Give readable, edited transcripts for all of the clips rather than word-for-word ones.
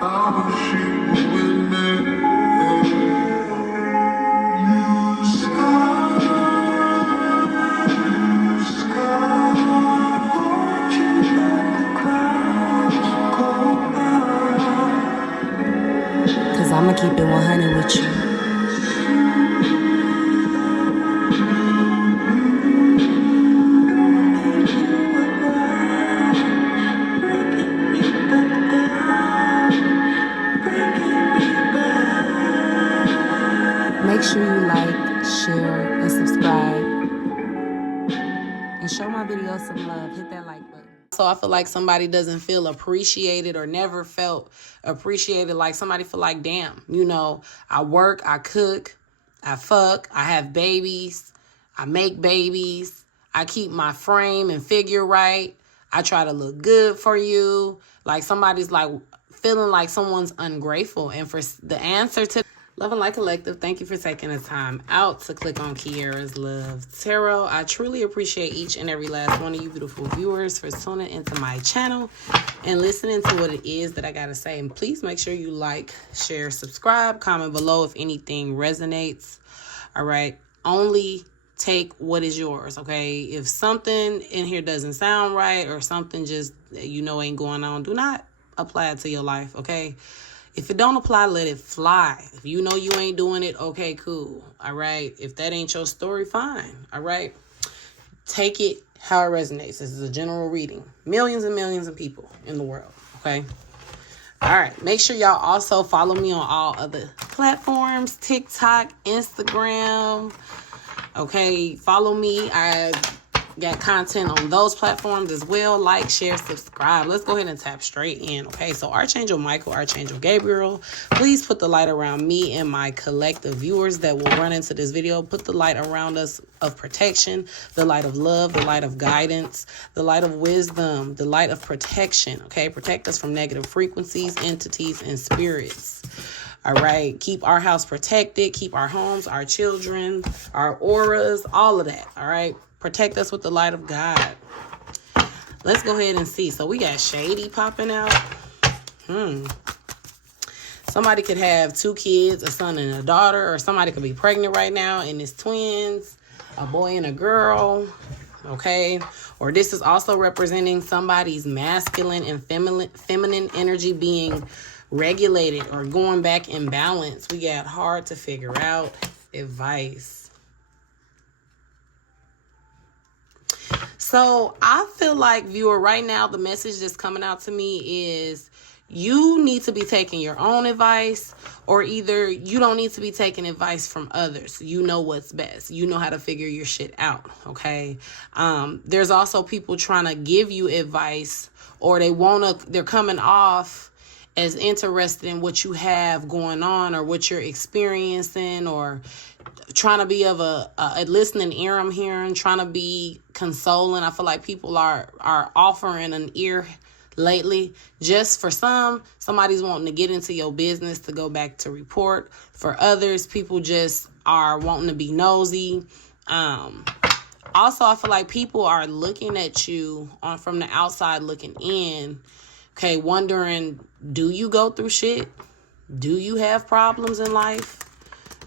Cause I'ma keep it 100 with you. Make sure you like, share, and subscribe. And show my videos some love. Hit that like button. So I feel like somebody doesn't feel appreciated or never felt appreciated. Like somebody feel like, damn, you know, I work, I cook, I fuck, I have babies, I make babies, I keep my frame and figure right, I try to look good for you. Like somebody's like feeling like someone's ungrateful. And for the answer to Love and Light Collective, thank you for taking the time out to click on Kiarra's Love Tarot. I truly appreciate each and every last one of you beautiful viewers for tuning into my channel and listening to what it is that I got to say. And please make sure you like, share, subscribe, comment below if anything resonates. All right. Only take what is yours, okay? If something in here doesn't sound right or something just, you know, ain't going on, do not apply it to your life, okay? If it don't apply, let it fly. If you know you ain't doing it, okay, cool. All right. If that ain't your story, fine. All right. Take it how it resonates. This is a general reading. Millions and millions of people in the world. Okay. All right. Make sure y'all also follow me on all other platforms. TikTok, Instagram. Okay. Follow me. I got content on those platforms as well. Like, share, subscribe. Let's go ahead and tap straight in. Okay, so Archangel Michael, Archangel Gabriel, please put the light around me and my collective viewers that will run into this video. Put the light around us of protection, the light of love, the light of guidance, the light of wisdom, the light of protection. Okay, protect us from negative frequencies, entities, and spirits. All right, keep our house protected, keep our homes, our children, our auras, all of that. All right. Protect us with the light of God. Let's go ahead and see. So we got Shady popping out. Somebody could have 2 kids, a son and a daughter, or somebody could be pregnant right now and it's twins, a boy and a girl. Okay. Or this is also representing somebody's masculine and feminine energy being regulated or going back in balance. We got hard to figure out advice. So I feel like, viewer, right now, the message that's coming out to me is you need to be taking your own advice, or either you don't need to be taking advice from others. You know what's best. You know how to figure your shit out. Okay. There's also people trying to give you advice, or they're coming off as interested in what you have going on or what you're experiencing, or trying to be of a listening ear. I'm hearing trying to be consoling. I feel like people are offering an ear lately. Just for somebody's wanting to get into your business to go back to report. For others, people just are wanting to be nosy. Also, I feel like people are looking at you from the outside looking in. Okay, wondering, do you go through shit? Do you have problems in life?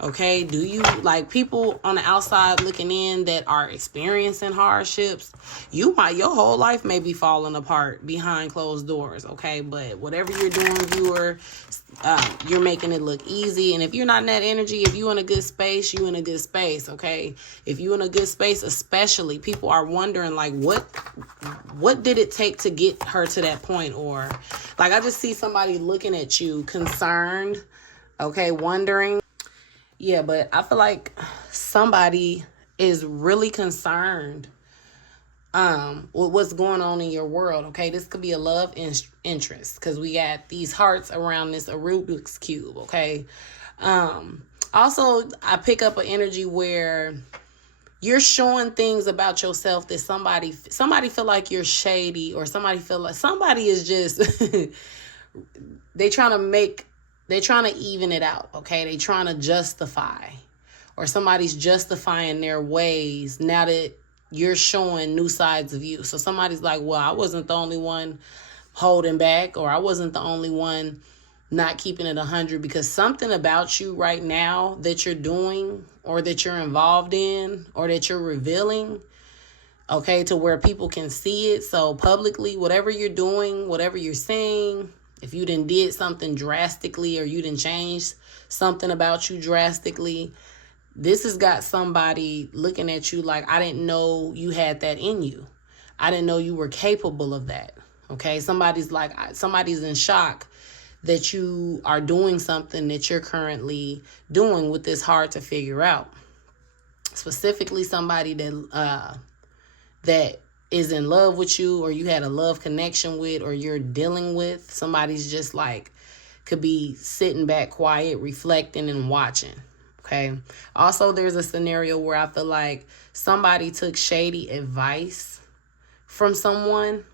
Okay, do you, like, people on the outside looking in that are experiencing hardships? Your whole life may be falling apart behind closed doors, okay? But whatever you're doing, viewer, you're making it look easy. And if you're not in that energy, if you're in a good space, you're in a good space, okay? If you're in a good space, especially, people are wondering, like, what did it take to get her to that point? Or, like, I just see somebody looking at you concerned, okay, wondering. Yeah, but I feel like somebody is really concerned with what's going on in your world, okay? This could be a love interest, because we got these hearts around this Rubik's Cube, okay? Also, I pick up an energy where you're showing things about yourself that somebody feel like you're shady, or somebody feel like somebody is just, they're trying to even it out, okay? They trying to justify, or somebody's justifying their ways now that you're showing new sides of you. So somebody's like, well, I wasn't the only one holding back, or I wasn't the only one not keeping it 100, because something about you right now that you're doing or that you're involved in or that you're revealing, okay, to where people can see it. So publicly, whatever you're doing, whatever you're saying, if you did something drastically or you didn't change something about you drastically, this has got somebody looking at you like, I didn't know you had that in you. I didn't know you were capable of that. Okay, somebody's in shock that you are doing something that you're currently doing with this hard to figure out. Specifically, somebody that is in love with you, or you had a love connection with, or you're dealing with. Somebody's just like, could be sitting back quiet, reflecting and watching. Okay. Also, there's a scenario where I feel like somebody took shady advice from someone.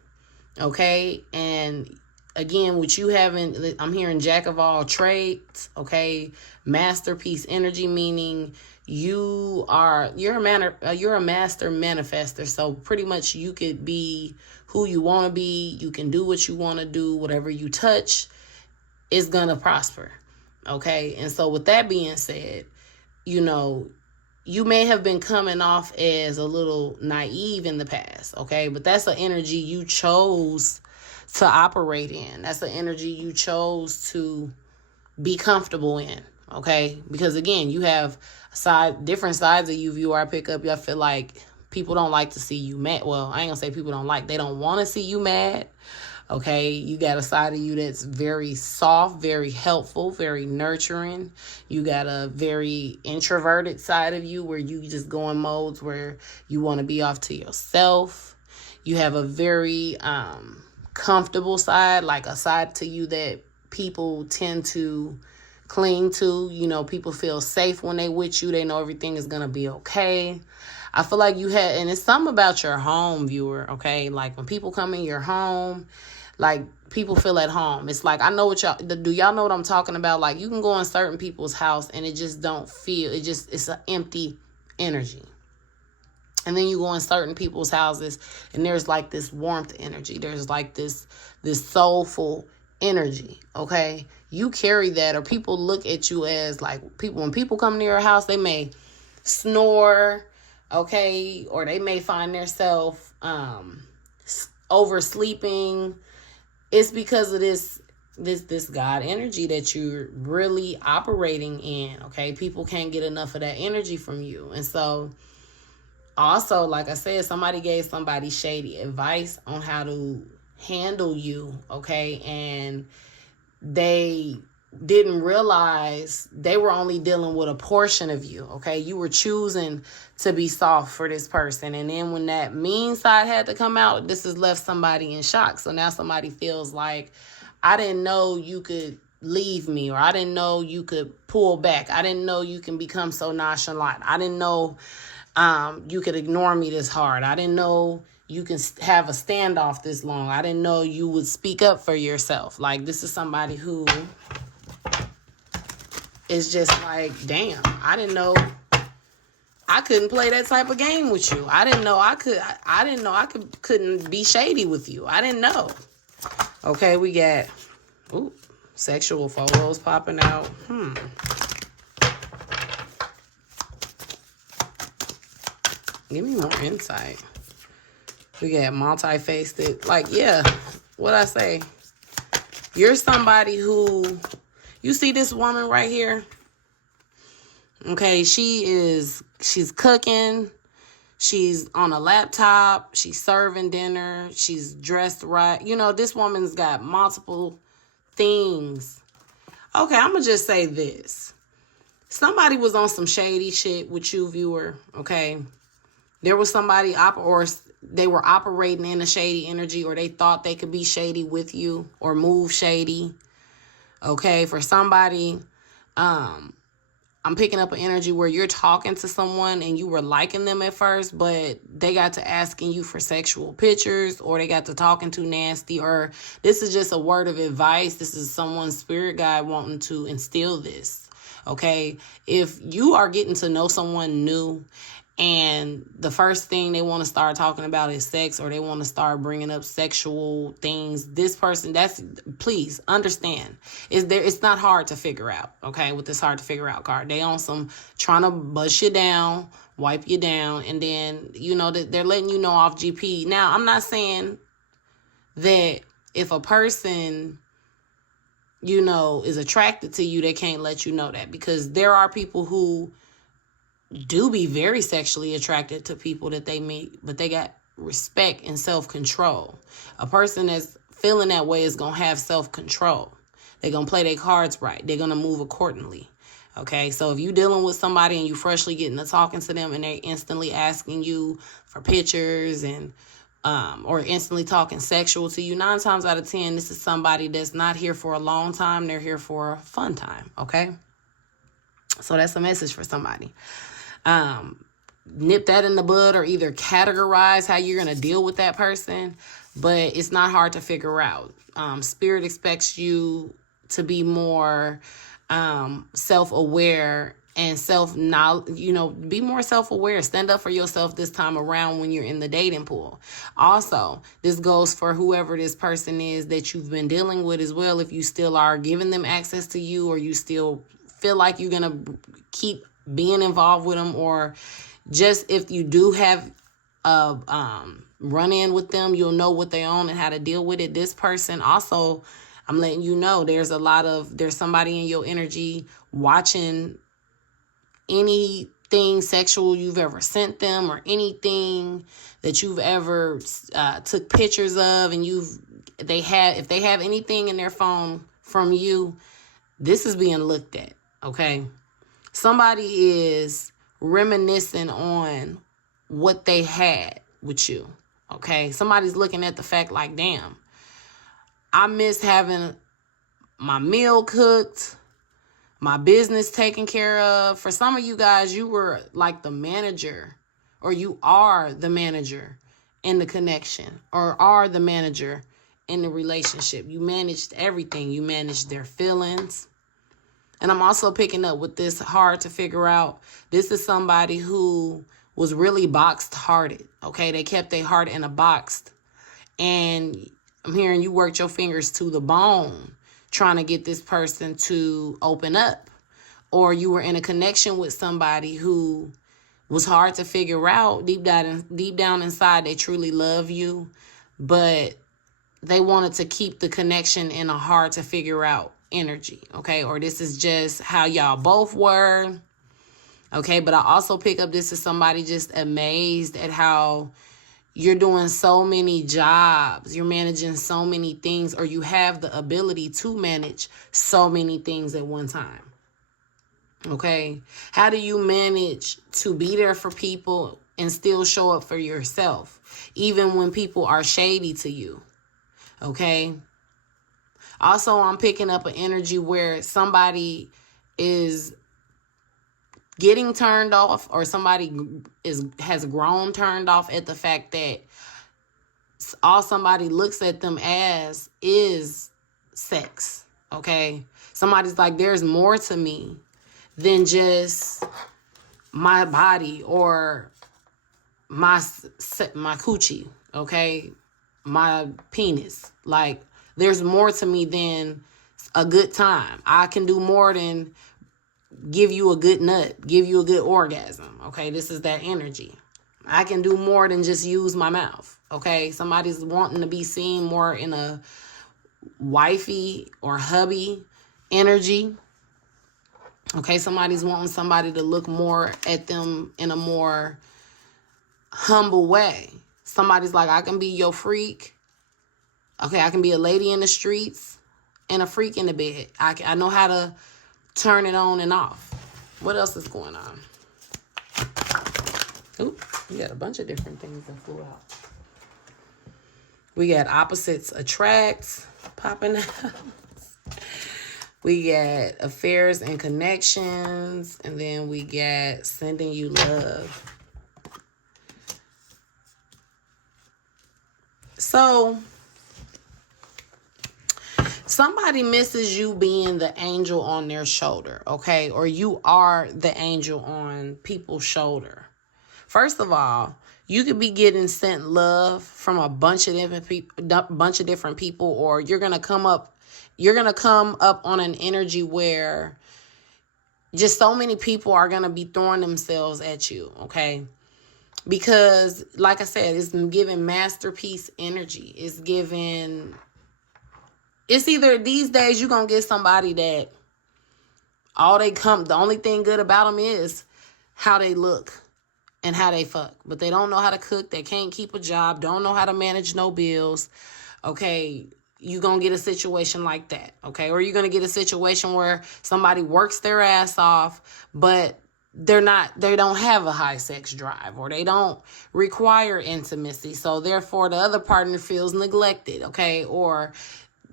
Okay. And again, with you having, I'm hearing jack of all trades. Okay. Masterpiece energy, meaning you're a master manifester. So pretty much you could be who you want to be. You can do what you want to do. Whatever you touch is going to prosper. Okay. And so with that being said, you may have been coming off as a little naive in the past. Okay. But that's an energy you chose to operate in. That's an energy you chose to be comfortable in. Okay. Because again, you have different sides of you, I pick up. I feel like people don't like to see you mad. Well, I ain't gonna say people don't like, they don't want to see you mad. Okay, you got a side of you that's very soft, very helpful, very nurturing. You got a very introverted side of you where you just go in modes where you want to be off to yourself. You have a very comfortable side, like a side to you that people tend to cling to. People feel safe when they with you. They know everything is going to be okay. I feel like and it's something about your home, viewer, okay? Like when people come in your home, like people feel at home. It's like, I know what do y'all know what I'm talking about? Like you can go in certain people's house and it just don't feel, it's an empty energy. And then you go in certain people's houses and there's like this warmth energy. There's like this soulful energy, okay? You carry that, or people look at you as like, when people come to your house, they may snore, okay? Or they may find themselves oversleeping. It's because of this God energy that you're really operating in, okay? People can't get enough of that energy from you. And so also, like I said, somebody gave somebody shady advice on how to handle you, okay? And they didn't realize they were only dealing with a portion of you, okay? You were choosing to be soft for this person. And then when that mean side had to come out, this has left somebody in shock. So now somebody feels like, I didn't know you could leave me, or I didn't know you could pull back. I didn't know you can become so nonchalant. I didn't know you could ignore me this hard. I didn't know you can have a standoff this long. I didn't know you would speak up for yourself. Like, this is somebody who is just like, damn, I didn't know I couldn't play that type of game with you. I didn't know I couldn't be shady with you. I didn't know. Okay, we got sexual photos popping out. Give me more insight. We got multi-faced. Like, yeah, what I say? You're somebody who, you see this woman right here? Okay, she's cooking. She's on a laptop. She's serving dinner. She's dressed right. This woman's got multiple things. Okay, I'm going to just say this. Somebody was on some shady shit with you, viewer, okay? There was somebody, or they were operating in a shady energy, or they thought they could be shady with you or move shady. Okay, for somebody, I'm picking up an energy where you're talking to someone and you were liking them at first, but they got to asking you for sexual pictures, or they got to talking too nasty, or this is just a word of advice. This is someone's spirit guide wanting to instill this. Okay, if you are getting to know someone new and the first thing they want to start talking about is sex, or they want to start bringing up sexual things, this person, please understand, it's not hard to figure out, okay, with this hard to figure out card. They on some trying to bust you down, wipe you down, and then, you know, they're letting you know off GP. Now, I'm not saying that if a person, you know, is attracted to you, they can't let you know that, because there are people who do be very sexually attracted to people that they meet, but they got respect and self-control. A person that's feeling that way is going to have self-control. They're going to play their cards right. They're going to move accordingly. Okay, so if you're dealing with somebody and you freshly getting to talking to them and they're instantly asking you for pictures and or instantly talking sexual to you, 9 times out of 10, this is somebody that's not here for a long time. They're here for a fun time. Okay, so that's a message for somebody. Nip that in the bud, or either categorize how you're going to deal with that person, but it's not hard to figure out. Spirit expects you to be more self-aware and self-knowledge, you know, be more self-aware. Stand up for yourself this time around when you're in the dating pool. Also, this goes for whoever this person is that you've been dealing with as well. If you still are giving them access to you, or you still feel like you're going to keep being involved with them, or just if you do have a run-in with them, you'll know what they're on and how to deal with it. This person also, I'm letting you know, there's somebody in your energy watching anything sexual you've ever sent them, or anything that you've ever took pictures of, and if they have anything in their phone from you, this is being looked at. Okay, somebody is reminiscing on what they had with you. Okay, somebody's looking at the fact like, damn, I miss having my meal cooked, my business taken care of. For some of you guys, you were like the manager, or you are the manager in the connection, or are the manager in the relationship. You managed everything. You managed their feelings. And I'm also picking up with this hard to figure out. This is somebody who was really boxed-hearted, okay? They kept their heart in a box. And I'm hearing you worked your fingers to the bone trying to get this person to open up. Or you were in a connection with somebody who was hard to figure out. Deep down inside, they truly love you, but they wanted to keep the connection in a hard to figure out energy, okay? Or this is just how y'all both were, okay? But I also pick up this is somebody just amazed at how you're doing so many jobs, you're managing so many things, or you have the ability to manage so many things at one time, okay? How do you manage to be there for people and still show up for yourself, even when people are shady to you, okay? Also, I'm picking up an energy where somebody is getting turned off, or somebody has grown turned off at the fact that all somebody looks at them as is sex, okay? Somebody's like, there's more to me than just my body or my coochie, okay? My penis. Like, there's more to me than a good time. I can do more than give you a good nut, give you a good orgasm, okay? This is that energy. I can do more than just use my mouth, okay? Somebody's wanting to be seen more in a wifey or hubby energy, okay? Somebody's wanting somebody to look more at them in a more humble way. Somebody's like, I can be your freak. Okay, I can be a lady in the streets and a freak in the bed. I know how to turn it on and off. What else is going on? Oop, we got a bunch of different things that flew out. We got opposites attract popping out. We got affairs and connections. And then we got sending you love. So somebody misses you being the angel on their shoulder, okay? Or you are the angel on people's shoulder. first of all, you could be getting sent love from a bunch of different people, or you're gonna come up on an energy where just so many people are gonna be throwing themselves at you, okay? Because, like I said, it's giving masterpiece energy. It's either these days you're gonna get somebody that the only thing good about them is how they look and how they fuck. But they don't know how to cook. They can't keep a job. Don't know how to manage no bills. Okay, you're going to get a situation like that. Okay, or you're going to get a situation where somebody works their ass off, but they don't have a high sex drive, or they don't require intimacy. So therefore the other partner feels neglected. Okay, or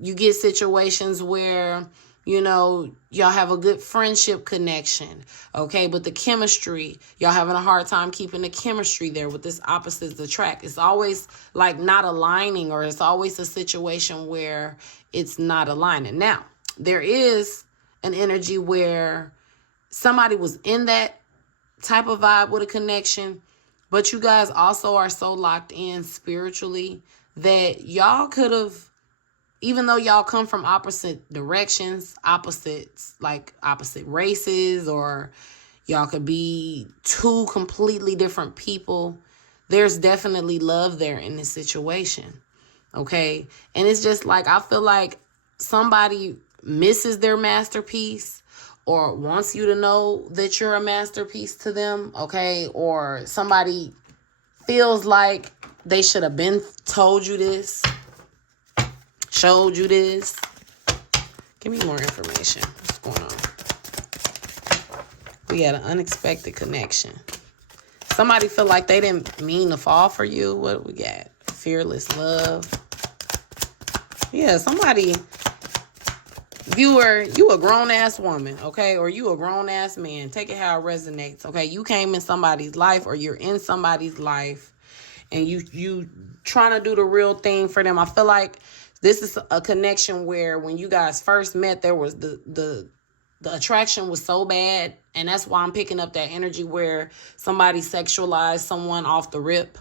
you get situations where, you know, y'all have a good friendship connection, okay? But the chemistry, y'all having a hard time keeping the chemistry there with this opposites attract. It's always like not aligning, or it's always a situation where it's not aligning. Now, there is an energy where somebody was in that type of vibe with a connection, but you guys also are so locked in spiritually that y'all could have, even though y'all come from opposite directions, opposite races, or y'all could be two completely different people, there's definitely love there in this situation, okay? And it's just like, I feel like somebody misses their masterpiece, or wants you to know that you're a masterpiece to them, okay? Or somebody feels like they should have been told you this, showed you this. Give me more information. What's going on? We had an unexpected connection. Somebody feel like they didn't mean to fall for you. What do we got? Fearless love. Yeah, somebody, viewer, you a grown-ass woman, okay? Or you a grown-ass man. Take it how it resonates, okay? You came in somebody's life, or you're in somebody's life, and you trying to do the real thing for them. I feel like this is a connection where when you guys first met, there was the attraction was so bad. And that's why I'm picking up that energy where somebody sexualized someone off the rip.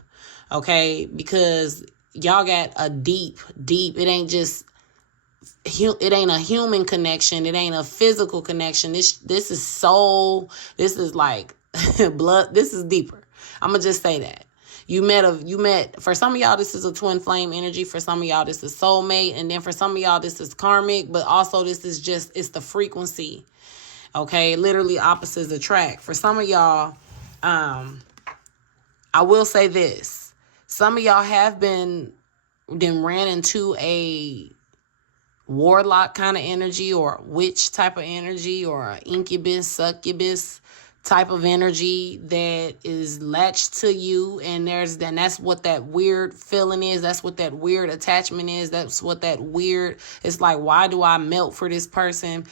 Okay. Because y'all got a deep, it ain't a human connection. It ain't a physical connection. This is soul. This is like blood. This is deeper. I'm going to just say that. You met, for some of y'all, this is a twin flame energy. For some of y'all, this is soulmate. And then for some of y'all, this is karmic. But also, this is it's the frequency. Okay? Literally, opposites attract. For some of y'all, I will say this. Some of y'all have ran into a warlock kind of energy, or witch type of energy, or incubus, succubus type of energy that is latched to you, and that's what that weird feeling is. That's what that weird attachment is. That's what that weird, it's like, why do I melt for this person?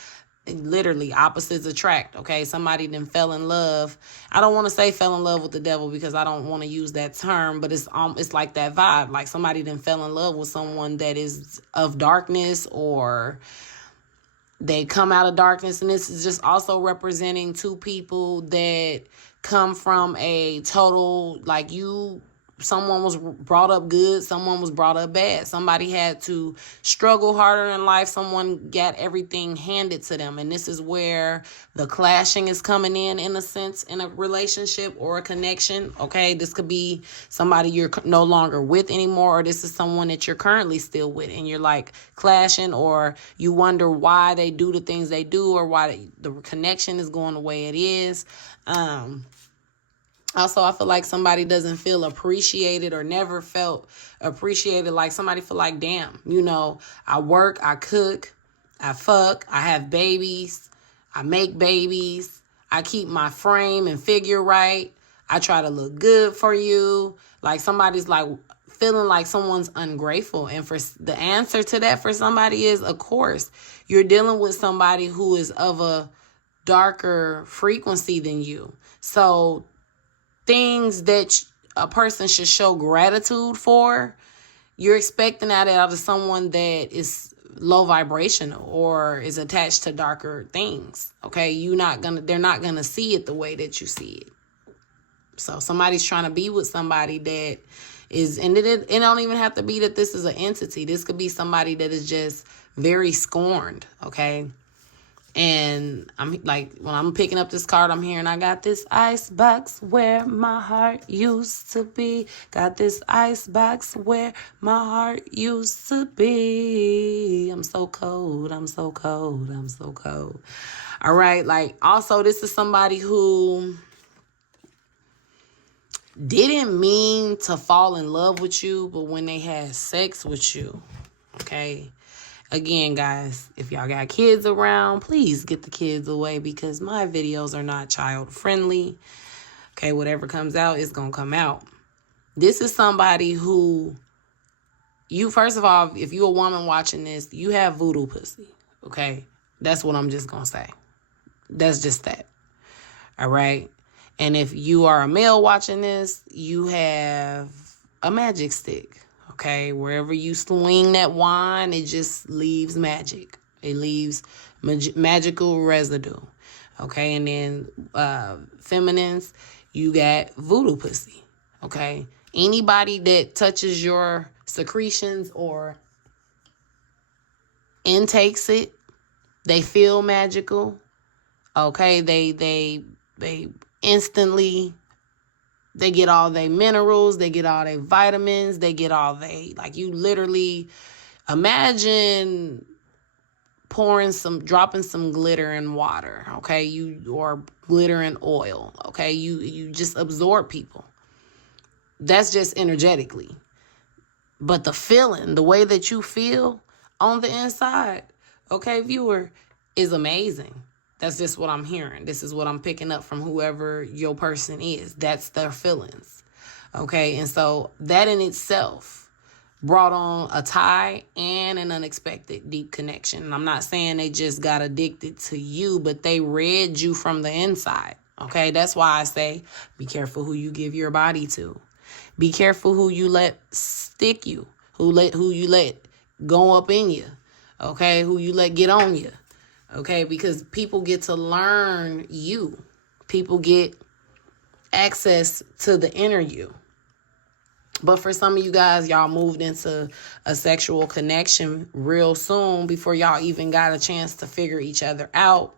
Literally, opposites attract, okay? Somebody then fell in love. I don't want to say fell in love with the devil, because I don't want to use that term, but it's like that vibe. Like somebody then fell in love with someone that is of darkness, or they come out of darkness. And this is just also representing two people that come from a total, like someone was brought up good, someone was brought up bad. Somebody had to struggle harder in life. Someone got everything handed to them. And this is where the clashing is coming in a sense, in a relationship or a connection. Okay, this could be somebody you're no longer with anymore, or this is someone that you're currently still with, and you're like clashing, or you wonder why they do the things they do, or why the connection is going the way it is. Also, I feel like somebody doesn't feel appreciated, or never felt appreciated. Like somebody feel like, damn, I work, I cook, I fuck, I have babies, I make babies, I keep my frame and figure right, I try to look good for you. Like somebody's like feeling like someone's ungrateful. And for the answer to that for somebody is, of course, you're dealing with somebody who is of a darker frequency than you. So things that a person should show gratitude for, you're expecting that out of someone that is low vibrational or is attached to darker things. Okay, they're not gonna see it the way that you see it. So somebody's trying to be with somebody that is, and it don't even have to be that this is an entity. This could be somebody that is just very scorned, okay? And I'm like, when I'm picking up this card, I'm hearing, I got this ice box where my heart used to be. Got this ice box where my heart used to be. I'm so cold. I'm so cold. I'm so cold. All right. Like, also, this is somebody who didn't mean to fall in love with you, but when they had sex with you, okay? Again, guys, if y'all got kids around, please get the kids away because my videos are not child friendly. Okay, whatever comes out is going to come out. This is somebody who, you, first of all, if you're a woman watching this, you have voodoo pussy. Okay, that's what I'm just going to say. That's just that. All right. And if you are a male watching this, you have a magic stick. Okay, wherever you swing that wand, it just leaves magic. It leaves magical residue. Okay, and then feminines, you got voodoo pussy. Okay, anybody that touches your secretions or intakes it, they feel magical. Okay, they instantly, they get all their minerals, they get all their vitamins, they get all they, like, you literally imagine dropping some glitter in water, okay? Or glitter in oil, okay? You just absorb people. That's just energetically. But the feeling, the way that you feel on the inside, okay, viewer, is amazing. That's just what I'm hearing. This is what I'm picking up from whoever your person is. That's their feelings. Okay, and so that in itself brought on a tie and an unexpected deep connection. And I'm not saying they just got addicted to you, but they read you from the inside. Okay, that's why I say be careful who you give your body to. Be careful who you let stick you, who you let go up in you. Okay, who you let get on you. Okay, because people get to learn you. People get access to the inner you. But for some of you guys, y'all moved into a sexual connection real soon before y'all even got a chance to figure each other out,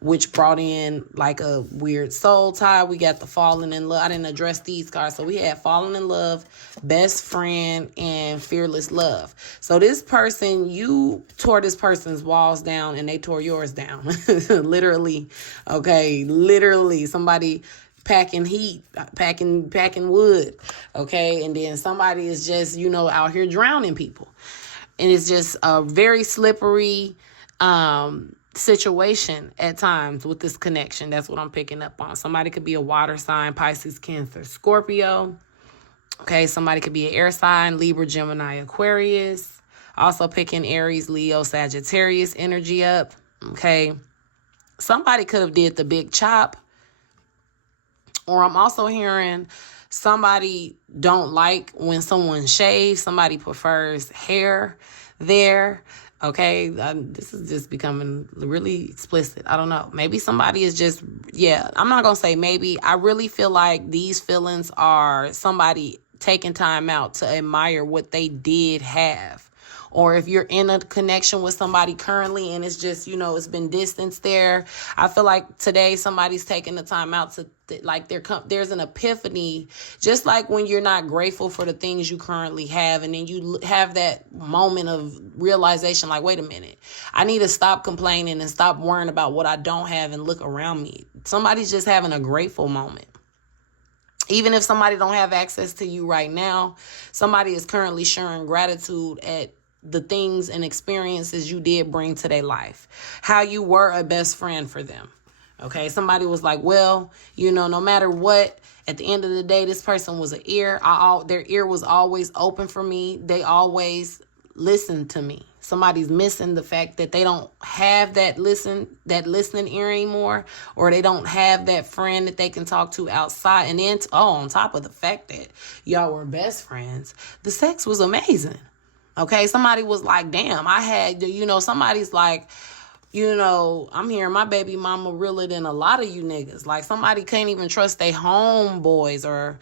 which brought in like a weird soul tie. We got the falling in love. I didn't address these cards. So we had falling in love, best friend, and fearless love. So this person, you tore this person's walls down and they tore yours down. Literally. Okay. Literally. Somebody packing heat, packing wood. Okay. And then somebody is just, out here drowning people. And it's just a very slippery, situation at times with this connection. That's what I'm picking up on. Somebody could be a water sign, Pisces, Cancer, Scorpio. Okay, somebody could be an air sign, Libra, Gemini, Aquarius. Also picking Aries, Leo, Sagittarius energy up. Okay, somebody could have did the big chop. Or I'm also hearing somebody don't like when someone shaves. Somebody prefers hair there. Okay, this is just becoming really explicit. I don't know. Maybe somebody is just, I'm not going to say maybe. I really feel like these feelings are somebody taking time out to admire what they did have. Or if you're in a connection with somebody currently and it's just, it's been distance there. I feel like today somebody's taking the time out to, like, there's an epiphany, just like when you're not grateful for the things you currently have. And then you have that moment of realization, like, wait a minute, I need to stop complaining and stop worrying about what I don't have and look around me. Somebody's just having a grateful moment. Even if somebody don't have access to you right now, somebody is currently showing gratitude at the things and experiences you did bring to their life. How you were a best friend for them. Okay, somebody was like, well, no matter what, at the end of the day, this person was an ear. Their ear was always open for me. They always listened to me. Somebody's missing the fact that they don't have that listening ear anymore, or they don't have that friend that they can talk to outside. And then, on top of the fact that y'all were best friends, the sex was amazing. Okay, somebody was like, damn, I had, somebody's like, You know, I'm hearing my baby mama realer than a lot of you niggas. Like, somebody can't even trust they homeboys or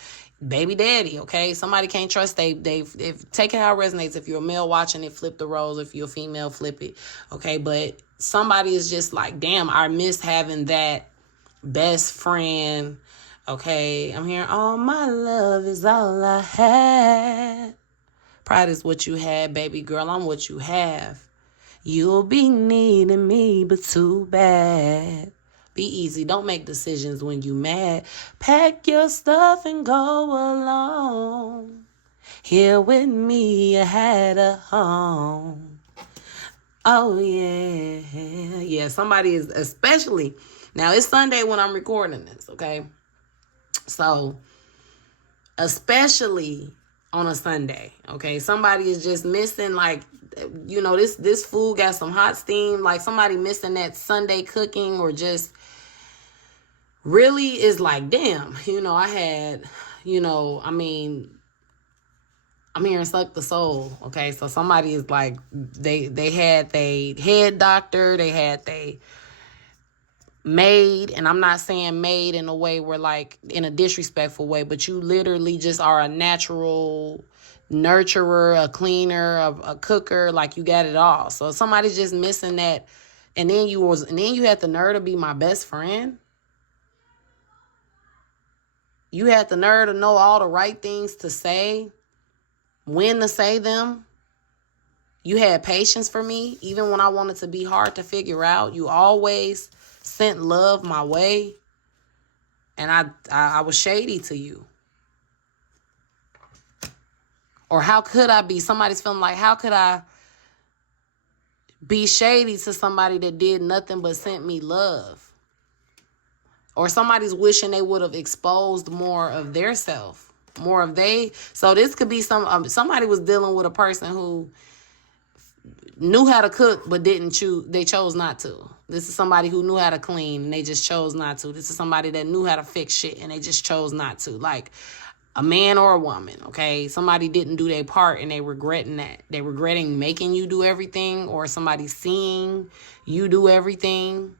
baby daddy, okay? Somebody can't trust if take it how it resonates. If you're a male watching it, flip the roles. If you're a female, flip it, okay? But somebody is just like, damn, I miss having that best friend, okay? I'm hearing, all my love is all I had. Pride is what you had, baby girl. I'm what you have. You'll be needing me, but too bad. Be easy. Don't make decisions when you mad. Pack your stuff and go alone. Here with me, you had a home. Oh, yeah. Yeah, somebody is, especially, now it's Sunday when I'm recording this, okay? So, especially on a Sunday, okay? Somebody is just missing, like, you know, this food got some hot steam, like somebody missing that Sunday cooking, or just really is like, damn, you know, I had, you know, I mean, I'm hearing suck the soul, okay? So somebody is like, they had they head doctor, they had they maid, and I'm not saying maid in a way where, like, in a disrespectful way, but you literally just are a natural nurturer, a cleaner, a cooker, like you got it all. So somebody's just missing that, and then you had the nerve to be my best friend. You had the nerve to know all the right things to say, when to say them. You had patience for me, even when I wanted to be hard to figure out. You always sent love my way, and I was shady to you. Or how could I be? Somebody's feeling like, how could I be shady to somebody that did nothing but sent me love? Or somebody's wishing they would have exposed more of their self, more of they. So this could be somebody was dealing with a person who knew how to cook but didn't choose. They chose not to. This is somebody who knew how to clean and they just chose not to. This is somebody that knew how to fix shit and they just chose not to. Like, a man or a woman, okay? Somebody didn't do their part and they regretting that. They regretting making you do everything, or somebody seeing you do everything,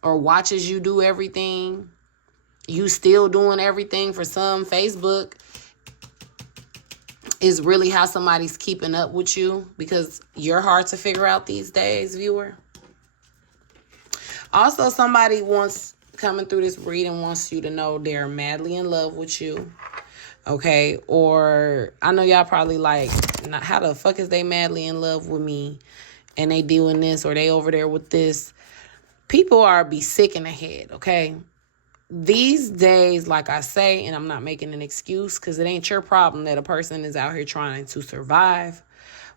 or watches you do everything. You still doing everything for some. Facebook is really how somebody's keeping up with you, because you're hard to figure out these days, viewer. Also, somebody coming through this reading wants you to know they're madly in love with you. Okay, or I know y'all probably like, how the fuck is they madly in love with me and they doing this, or they over there with this? People be sick in the head, okay? These days, like I say, and I'm not making an excuse, because it ain't your problem that a person is out here trying to survive,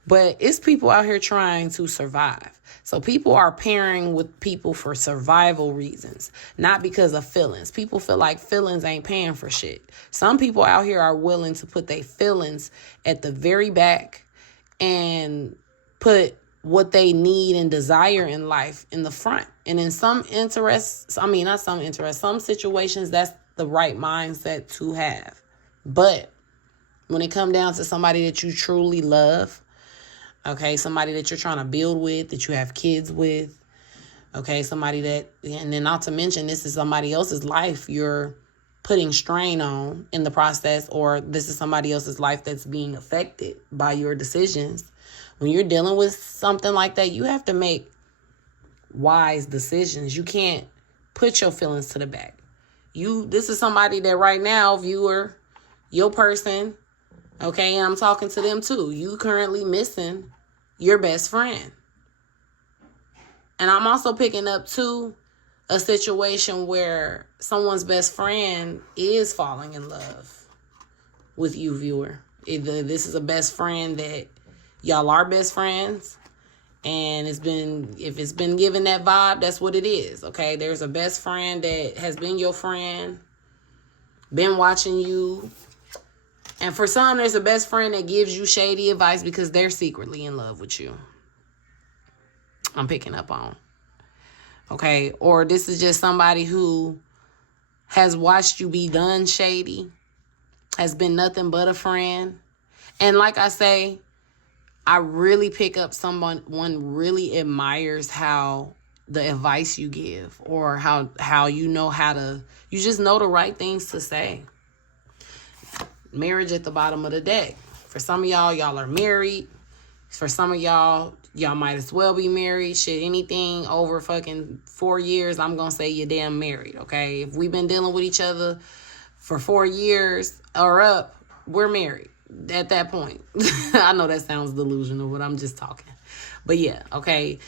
but it's people out here trying to survive. So people are pairing with people for survival reasons, not because of feelings. People feel like feelings ain't paying for shit. Some people out here are willing to put their feelings at the very back and put what they need and desire in life in the front. And in some situations, that's the right mindset to have. But when it comes down to somebody that you truly love, okay, somebody that you're trying to build with, that you have kids with, okay, somebody that, and then not to mention, this is somebody else's life you're putting strain on in the process, or this is somebody else's life that's being affected by your decisions. When you're dealing with something like that, you have to make wise decisions. You can't put your feelings to the back. This is somebody that right now, viewer, your person, okay, and I'm talking to them too. You currently missing your best friend. And I'm also picking up too a situation where someone's best friend is falling in love with you, viewer. Either this is a best friend that y'all are best friends, and if it's been given that vibe, that's what it is, okay? There's a best friend that has been your friend, been watching you. And for some, there's a best friend that gives you shady advice because they're secretly in love with you. I'm picking up on. Okay? Or this is just somebody who has watched you be done shady, has been nothing but a friend. And like I say, I really pick up someone really admires how the advice you give, or how you know how to, you just know the right things to say. Marriage at the bottom of the deck. For some of y'all are married. For some of y'all might as well be married. Shit, anything over fucking 4 years, I'm gonna say you're damn married, okay? If we've been dealing with each other for 4 years or up, we're married at that point. I know that sounds delusional, but I'm just talking. But yeah, okay.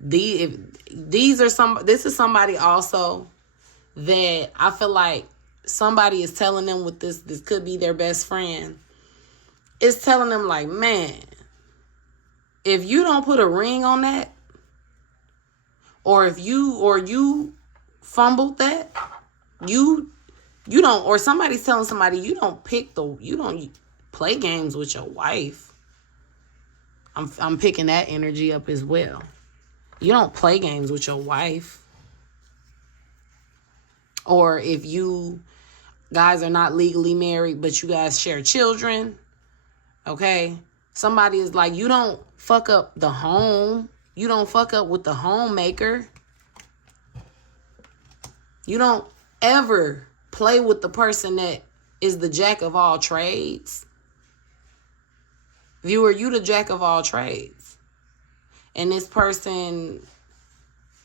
This is somebody also that I feel like somebody is telling them with this could be their best friend. It's telling them like, man, if you don't put a ring on that, or if you fumbled that, you don't, or somebody's telling somebody you don't play games with your wife. I'm picking that energy up as well. You don't play games with your wife. Or if you guys are not legally married, but you guys share children, okay? Somebody is like, you don't fuck up the home. You don't fuck up with the homemaker. You don't ever play with the person that is the jack of all trades. Viewer, you the jack of all trades. And this person,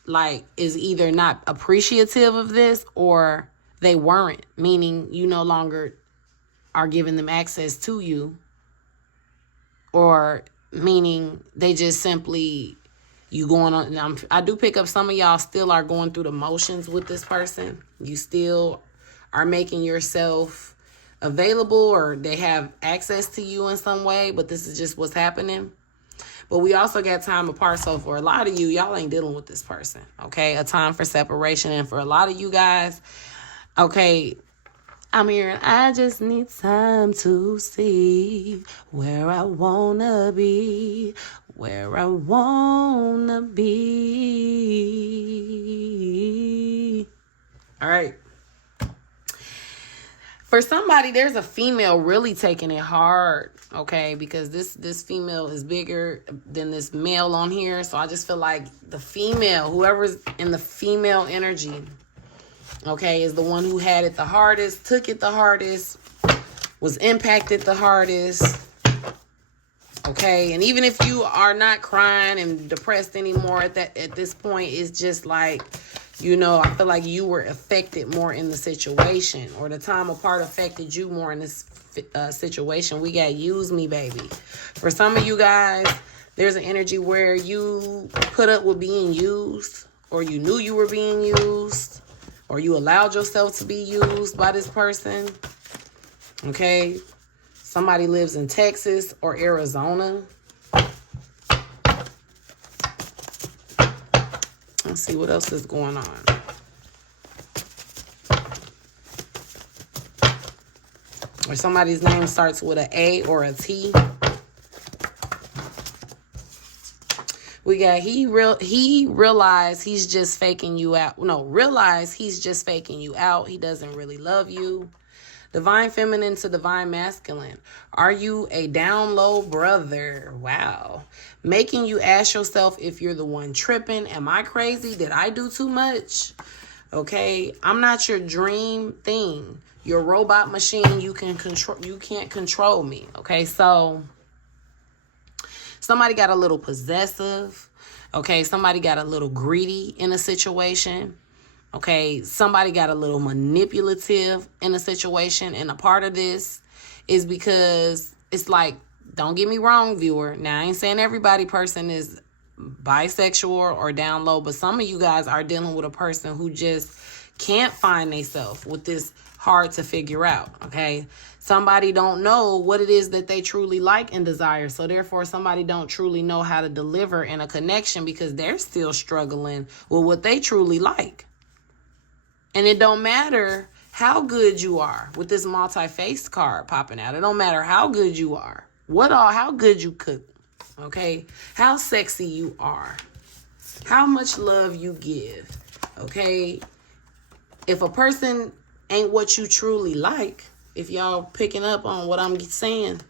like, is either not appreciative of this or they weren't, meaning you no longer are giving them access to you, or meaning they just simply, you going on. I do pick up some of y'all still are going through the motions with this person. You still are making yourself available, or they have access to you in some way, but this is just what's happening. But we also got time apart. So for a lot of you, y'all ain't dealing with this person, okay? A time for separation. And for a lot of you guys, okay, I'm hearing, I just need time to see where I wanna be, where I wanna be. All right. For somebody, there's a female really taking it hard, okay? Because this female is bigger than this male on here. So I just feel like the female, whoever's in the female energy, okay, is the one who had it the hardest, took it the hardest, was impacted the hardest, okay? And even if you are not crying and depressed anymore at this point, it's just like, you know, I feel like you were affected more in the situation, or the time apart affected you more in this situation. We got use me, baby. For some of you guys, there's an energy where you put up with being used, or you knew you were being used, or you allowed yourself to be used by this person, okay? Somebody lives in Texas or Arizona. Let's see what else is going on. Or somebody's name starts with an A or a T. We got he realized he's just faking you out. No, realize he's just faking you out. He doesn't really love you. Divine feminine to divine masculine. Are you a down low brother? Wow. Making you ask yourself if you're the one tripping. Am I crazy? Did I do too much? Okay. I'm not your dream thing. Your robot machine. You can't control me. Okay. So somebody got a little possessive. Okay. Somebody got a little greedy in a situation. Okay, somebody got a little manipulative in a situation, and a part of this is because it's like, don't get me wrong, viewer. Now, I ain't saying everybody person is bisexual or down low, but some of you guys are dealing with a person who just can't find themselves with this hard to figure out, okay? Somebody don't know what it is that they truly like and desire, so therefore somebody don't truly know how to deliver in a connection because they're still struggling with what they truly like. And it don't matter how good you are with this multi-faced card popping out. It don't matter how good you are. How good you cook. Okay? How sexy you are. How much love you give. Okay? If a person ain't what you truly like, if y'all picking up on what I'm saying,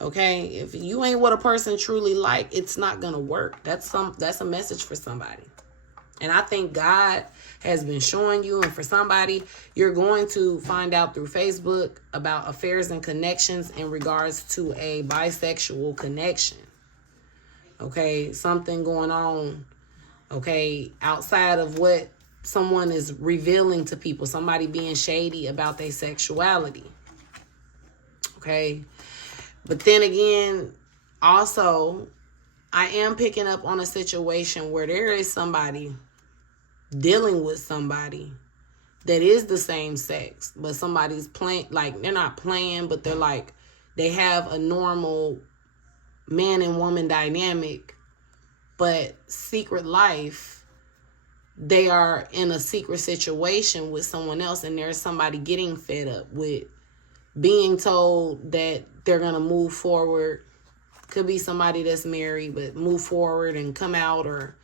okay? If you ain't what a person truly like, it's not gonna work. That's a message for somebody. And I think God has been showing you, and for somebody, you're going to find out through Facebook about affairs and connections in regards to a bisexual connection. Okay, something going on, okay, outside of what someone is revealing to people, somebody being shady about their sexuality. Okay, but then again, also, I am picking up on a situation where there is somebody dealing with somebody that is the same sex, but somebody's playing, like, they're not playing, but they're like, they have a normal man and woman dynamic, but secret life, they are in a secret situation with someone else, and there's somebody getting fed up with being told that they're going to move forward. Could be somebody that's married, but move forward and come out or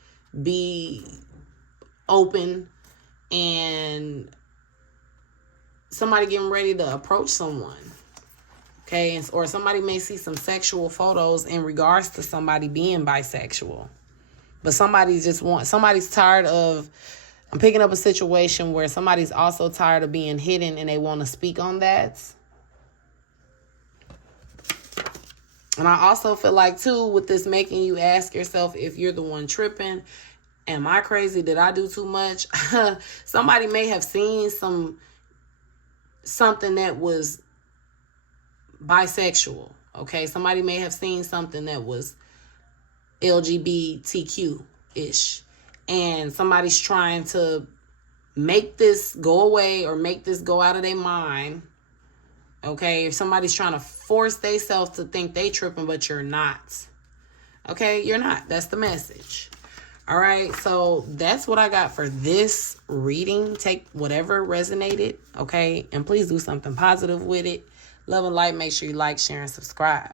be open, and somebody getting ready to approach someone. Okay, or somebody may see some sexual photos in regards to somebody being bisexual. But somebody's tired of, I'm picking up a situation where somebody's also tired of being hidden and they want to speak on that. And I also feel like, too, with this making you ask yourself if you're the one tripping. Am I crazy? Did I do too much? Somebody may have seen something that was bisexual. Okay, somebody may have seen something that was LGBTQ-ish. And somebody's trying to make this go away or make this go out of their mind. Okay, if somebody's trying to force themselves to think they tripping, but you're not. Okay, you're not. That's the message. All right, so that's what I got for this reading. Take whatever resonated, okay? And please do something positive with it. Love and light. Make sure you like, share, and subscribe.